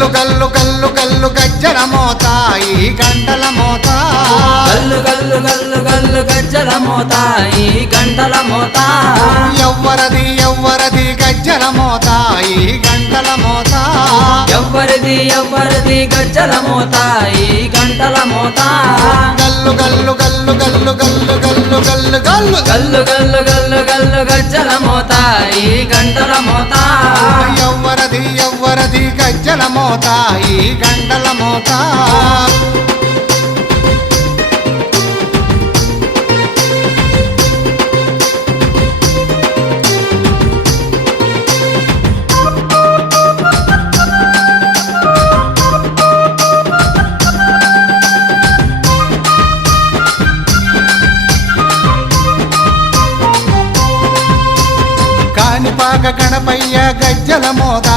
గల్లు గల్లు గల్లు గల్లు గజ్జల మోత ఈ గంటల మోత గల్లు గల్లు గల్లు గల్లు గజ్జల మోత ఈ గంటల మోత ఎవ్వరది ఎవ్వరది గజ్జల మోత ఈ గంటల మోత ఎవ్వరిది ఎవ్వరిది గజ్జల మోత ఈ గంటల మోత గల్లు గల్లు గల్లు గల్లు గల్లు గల్లు గల్లు గల్లు గల్లు గల్లు గల్లు గల్లు గజ్జల మోత ఈ గంటల మోత ఎవ్వరది ఎవ్వరది గజ్జల మోత ఈ గంటల మోత కాణిపాక గణపయ్య గజ్జల మోత